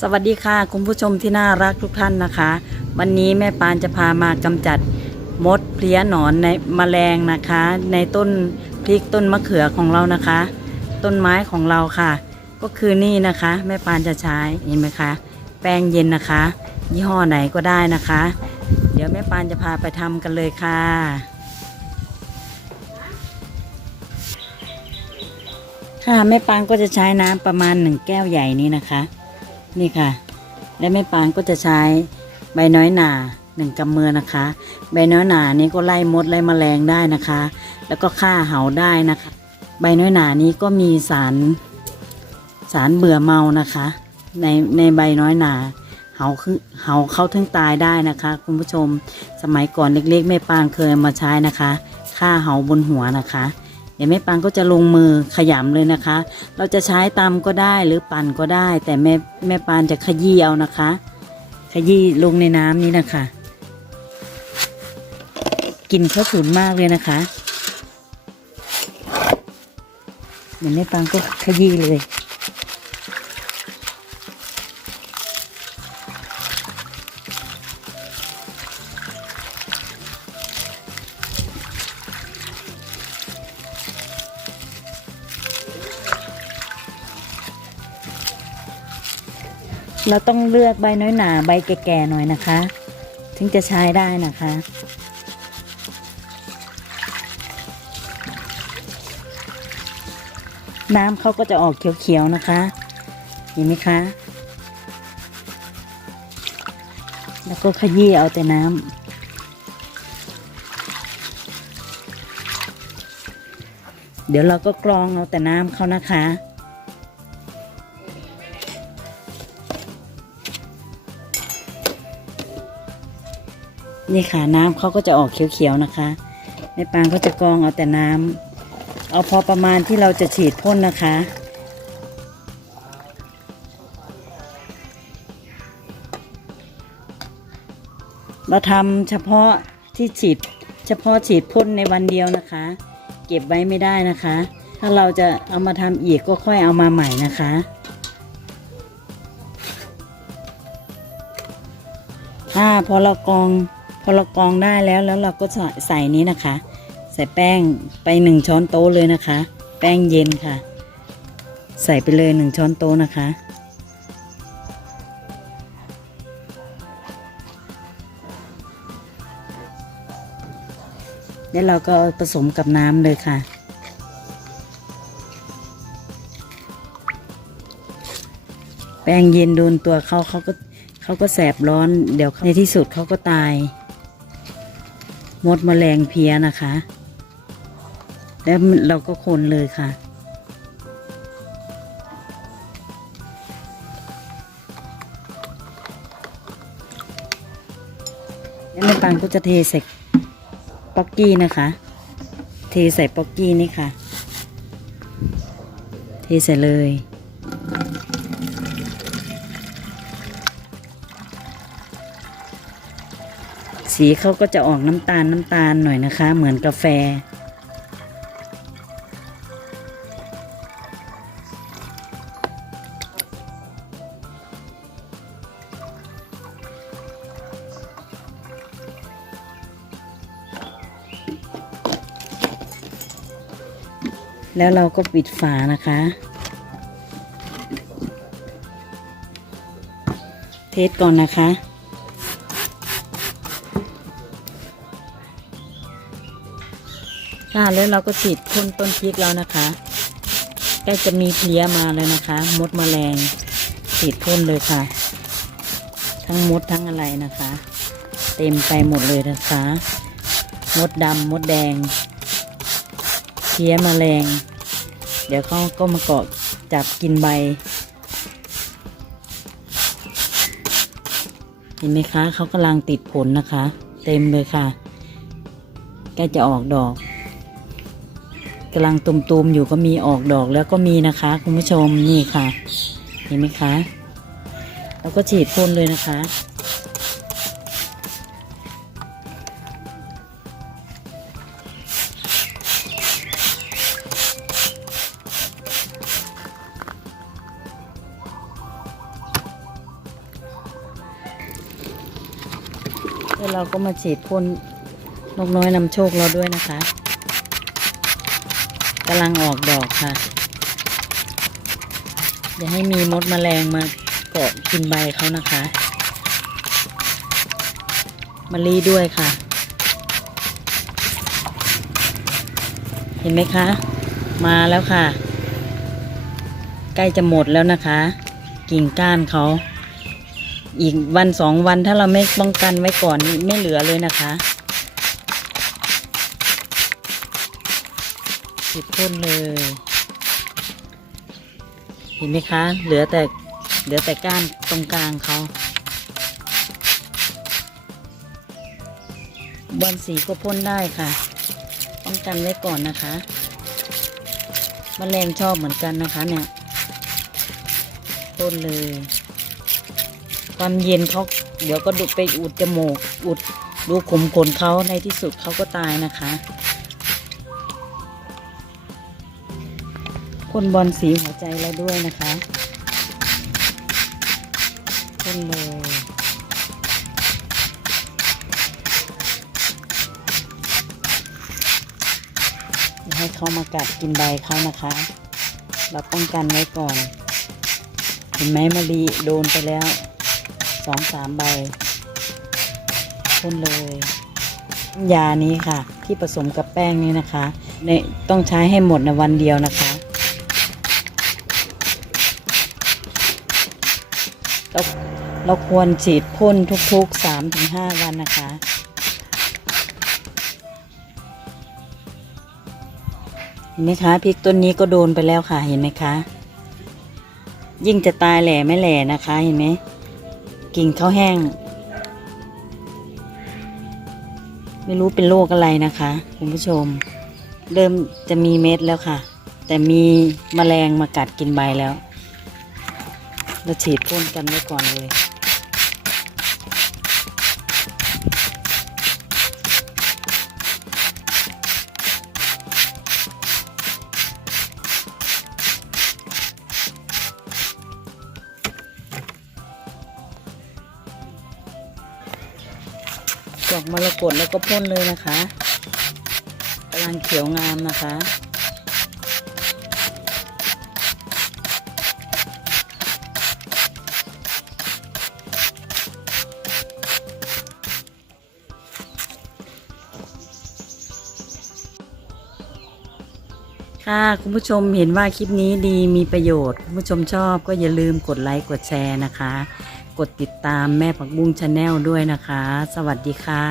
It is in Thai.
สวัสดีค่ะ คุณผู้ชมที่น่ารักทุกท่านนะคะ วันนี้แม่ปานจะพามากำจัดมดเพลี้ยหนอนในแมลงนะคะ ในต้นพริกต้นมะเขือของเรานะคะ ต้นไม้ของเราค่ะ ก็คือนี่นะคะ แม่ปานจะใช้เห็นไหมคะ แป้งเย็นนะคะ ยี่ห้อไหนก็ได้นะคะ เดี๋ยวแม่ปานจะพาไปทำกันเลยค่ะค่ะแม่ปางก็จะใช้น้ำประมาณหนึ่งแก้วใหญ่นี้นะคะ นี่ค่ะ และแม่ปางก็จะใช้ใบน้อยหนาหนึ่งกำมือนะคะ ใบน้อยหนานี้ก็ไล่มดไล่แมลงได้นะคะ แล้วก็ฆ่าเหาได้นะคะ ใบน้อยหนานี้ก็มีสารสารเบื่อเมานะคะ ในในใบน้อยหนาเหาเหาเข้าถึงตายได้นะคะ คุณผู้ชมสมัยก่อนเล็กๆแม่ปางเคยมาใช้นะคะฆ่าเหาบนหัวนะคะ เดี๋ยวแม่ปางก็จะลงมือขยำเลยนะคะ เราจะใช้ตำก็ได้หรือปั่นก็ได้ แต่แม่แม่ปานจะขยี้เอานะคะ ขยี้ลงในน้ำนี้นะคะกลิ่นข้าวสูนมากเลยนะคะเดี๋ยวแม่ปางก็ขยี้เลย เราต้องเลือกใบน้อยหนาใบแก่ๆหน่อยนะคะ ถึงจะใช้ได้นะคะ น้ำเขาก็จะออกเขียวๆนะคะเห็นไหมคะ แล้วก็ขยี้เอาแต่น้ำเดี๋ยวเราก็กรองเอาแต่น้ำเขานะคะ นี่ค่ะน้ำเขาก็จะออกเขียวๆนะคะ ในปางก็จะกรองเอาแต่น้ำเอาพอประมาณที่เราจะฉีดพ่นนะคะ เราทำเฉพาะที่ฉีดเฉพาะฉีดพ่นในวันเดียวนะคะ เก็บไว้ไม่ได้นะคะ ถ้าเราจะเอามาทำอีกก็ค่อยเอามาใหม่นะคะถ้าพอเรากรอง พอเรากรองได้แล้วแล้วเราก็ใส่ใส่นี้นะคะ ใส่แป้งไปหนึ่งช้อนโต๊ะเลยนะคะ แป้งเย็นค่ะ ใส่ไปเลยหนึ่งช้อนโต๊ะนะคะ แล้วเราก็ผสมกับน้ำเลยค่ะแป้งเย็นโดนตัวเขาเขาก็เขาก็แสบร้อน เดี๋ยวในที่สุดเขาก็ตาย มดแมลงเพี้ยนะคะ แล้วเราก็คนเลยค่ะ แล้วแม่ปังก็จะเทใส่ป๊อกกี้นะคะ เทใส่ป๊อกกี้นี่ค่ะ เทใส่เลย สีเขาก็จะออกน้ำตาลน้ำตาลหน่อยนะคะ เหมือนกาแฟ แล้วเราก็ปิดฝานะคะเทสก่อนนะคะ ค่ะแล้วเราก็ฉีดพ่นต้นพริกแล้วนะคะใกล้จะมีเพลี้ยมาแล้วนะคะ มดแมลงฉีดพ่นเลยค่ะ ทั้งมดทั้งอะไรนะคะ เต็มไปหมดเลยนะคะ มดดำมดแดงเพลี้ยแมลง เดี๋ยวเขาก็มาเกาะจับกินใบ เห็นไหมคะเขากำลังติดผลนะคะ เต็มเลยค่ะใกล้จะออกดอก กำลังตุ่มๆอยู่ก็มีออกดอกแล้วก็มีนะคะ คุณผู้ชมนี่ค่ะ เห็นไหมคะ แล้วก็ฉีดพ่นเลยนะคะ แล้วเราก็มาฉีดพ่นนกน้อยนำโชคเราด้วยนะคะ กำลังออกดอกค่ะ อย่าให้มีมดแมลงมาเกาะกินใบเขานะคะมะลีด้วยค่ะ เห็นไหมคะ มาแล้วค่ะ ใกล้จะหมดแล้วนะคะ กิ่งก้านเขา อีกวันสองวันถ้าเราไม่ป้องกันไว้ก่อนไม่เหลือเลยนะคะ ปิดพ่นเลย เห็นไหมคะ เหลือแต่เหลือแต่ก้านตรงกลางเขาบอลสีก็พ่นได้ค่ะ ป้องกันไว้ก่อนนะคะมแมลงชอบเหมือนกันนะคะเนี่ยพ่นเลย ความเย็นเขาเดี๋ยวก็ดูไปอุดจมูกอุดดูขุมขนเขาในที่สุดเขาก็ตายนะคะ พ่นบอลสีหัวใจเราด้วยนะคะพ่นเลยให้เขามากัดกินใบเขานะคะ เราป้องกันไว้ก่อน เห็นไหมมะลีโดนไปแล้วสองสามใบพ่นเลยยานี้ค่ะ ที่ผสมกับแป้งนี้นะคะในต้องใช้ให้หมดในวันเดียวนะคะ เราเราควรฉีดพ่นทุกๆสามถึงห้าวันนะคะ เห็นไหมคะพริกต้นนี้ก็โดนไปแล้วค่ะเห็นไหมคะ ยิ่งจะตายแหล่ไม่แหล่นะคะเห็นไหมกิ่งเขาแห้ง ไม่รู้เป็นโรคอะไรนะคะคุณผู้ชม เริ่มจะมีเม็ดแล้วค่ะ แต่มีแมลงมากัดกินใบแล้ว เราฉีดพ่นกันไว้ก่อนเลย ดอกมรกตแล้วก็พ่นเลยนะคะกำลังเขียวงามนะคะ ค่ะคุณผู้ชมเห็นว่าคลิปนี้ดีมีประโยชน์ คุณผู้ชมชอบก็อย่าลืมกดไลค์กดแชร์นะคะ กดติดตามแม่ผักบุ้งชาแนลด้วยนะคะ สวัสดีค่ะ